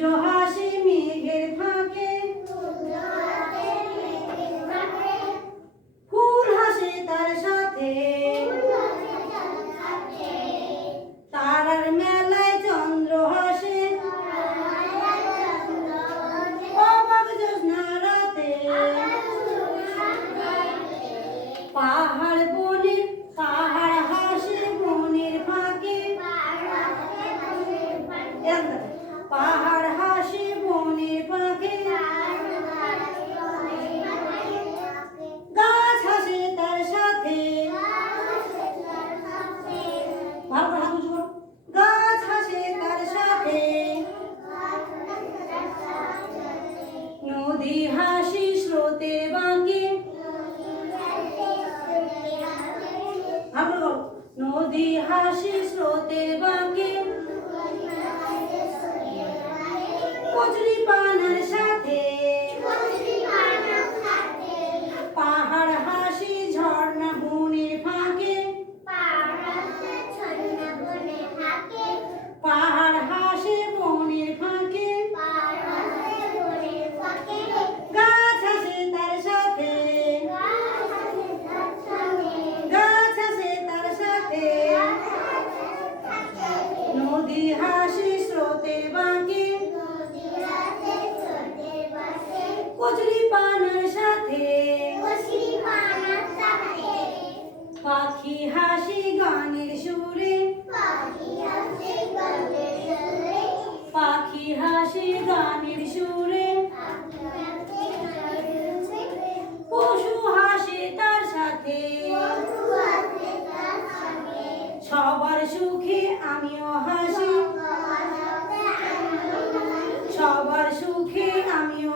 জহা নদী হাসি স্রোতে বাঁকে নদী হাসি স্রোতে বাঁকে। কচুরি পানার নদী স্রোতে স্রোতের বাঁকে। কচুরি পানার সাথে। পাখি হাসি গানের সুরে। পাখি হাসি গানের সুরে। পশু হাসে তার সাথে। সুখে আমিও হাসি। সবার সুখে আমিও